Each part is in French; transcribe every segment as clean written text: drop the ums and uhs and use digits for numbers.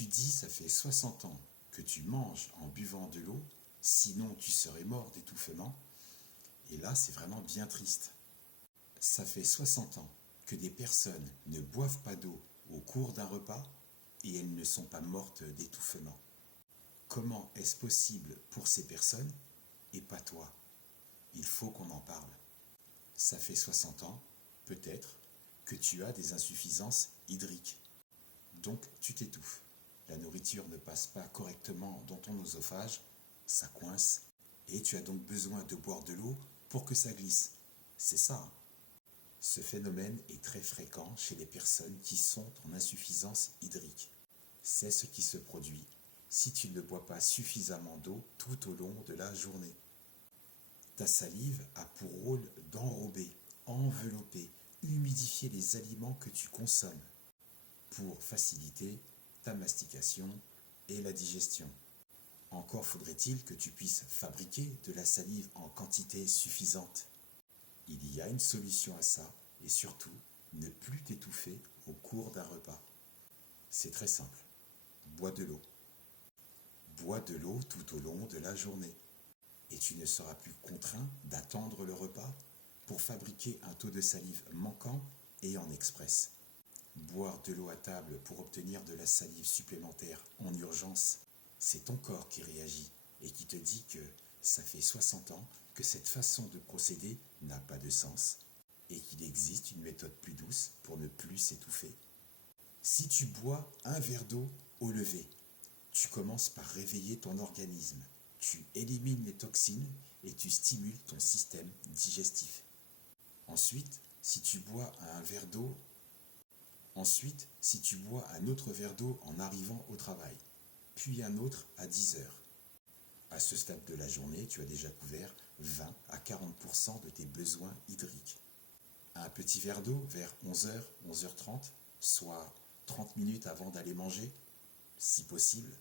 Tu dis ça fait 60 ans que tu manges en buvant de l'eau, sinon tu serais mort d'étouffement. Et là, c'est vraiment bien triste. Ça fait 60 ans que des personnes ne boivent pas d'eau au cours d'un repas et elles ne sont pas mortes d'étouffement. Comment est-ce possible pour ces personnes et pas toi? Il faut qu'on en parle. Ça fait 60 ans, peut-être, que tu as des insuffisances hydriques. Donc tu t'étouffes. La nourriture ne passe pas correctement dans ton oesophage, ça coince, et tu as donc besoin de boire de l'eau pour que ça glisse. C'est ça, hein. Ce phénomène est très fréquent chez les personnes qui sont en insuffisance hydrique. C'est ce qui se produit si tu ne bois pas suffisamment d'eau tout au long de la journée. Ta salive a pour rôle d'enrober, envelopper, humidifier les aliments que tu consommes pour faciliter ta mastication et la digestion. Encore faudrait-il que tu puisses fabriquer de la salive en quantité suffisante. Il y a une solution à ça et surtout, ne plus t'étouffer au cours d'un repas. C'est très simple. Bois de l'eau. Bois de l'eau tout au long de la journée. Et tu ne seras plus contraint d'attendre le repas pour fabriquer un taux de salive manquant et en express. Boire de l'eau à table pour obtenir de la salive supplémentaire en urgence, c'est ton corps qui réagit et qui te dit que ça fait 60 ans que cette façon de procéder n'a pas de sens et qu'il existe une méthode plus douce pour ne plus s'étouffer. Si tu bois un verre d'eau au lever, tu commences par réveiller ton organisme, tu élimines les toxines et tu stimules ton système digestif. Ensuite, si tu bois un autre verre d'eau en arrivant au travail, puis un autre à 10 heures. À ce stade de la journée, tu as déjà couvert 20 à 40% de tes besoins hydriques. Un petit verre d'eau vers 11h, 11h30, soit 30 minutes avant d'aller manger, si possible.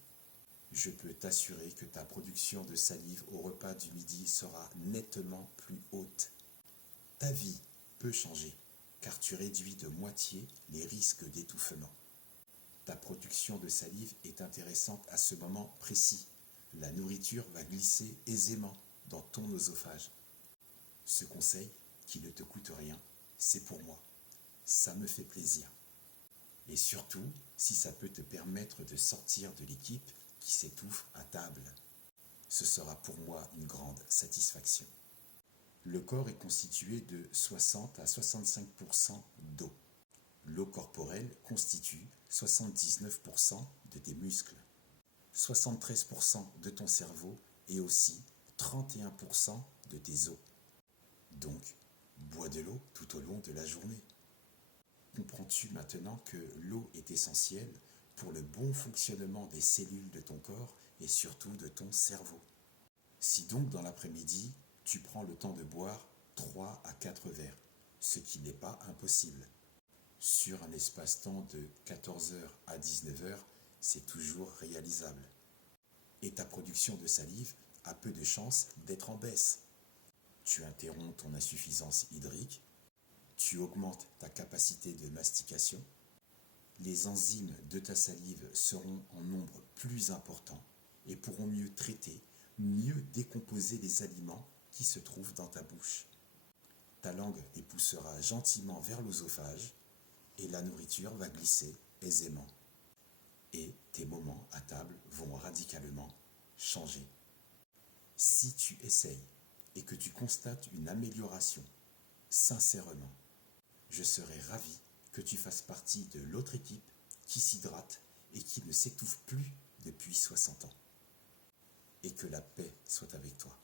Je peux t'assurer que ta production de salive au repas du midi sera nettement plus haute. Ta vie peut changer, car tu réduis de moitié les risques d'étouffement. Ta production de salive est intéressante à ce moment précis. La nourriture va glisser aisément dans ton oesophage. Ce conseil, qui ne te coûte rien, c'est pour moi. Ça me fait plaisir. Et surtout, si ça peut te permettre de sortir de l'équipe qui s'étouffe à table. Ce sera pour moi une grande satisfaction. Le corps est constitué de 60 à 65% d'eau. L'eau corporelle constitue 79% de tes muscles, 73% de ton cerveau et aussi 31% de tes os. Donc, bois de l'eau tout au long de la journée. Comprends-tu maintenant que l'eau est essentielle pour le bon fonctionnement des cellules de ton corps et surtout de ton cerveau? Si donc dans l'après-midi, tu prends le temps de boire 3 à 4 verres, ce qui n'est pas impossible. Sur un espace-temps de 14h à 19h, c'est toujours réalisable. Et ta production de salive a peu de chances d'être en baisse. Tu interromps ton insuffisance hydrique, tu augmentes ta capacité de mastication, les enzymes de ta salive seront en nombre plus important et pourront mieux traiter, mieux décomposer les aliments qui se trouvent dans ta bouche. Ta langue les poussera gentiment vers l'œsophage et la nourriture va glisser aisément. Et tes moments à table vont radicalement changer. Si tu essayes et que tu constates une amélioration, sincèrement, je serais ravi que tu fasses partie de l'autre équipe qui s'hydrate et qui ne s'étouffe plus depuis 60 ans. Et que la paix soit avec toi.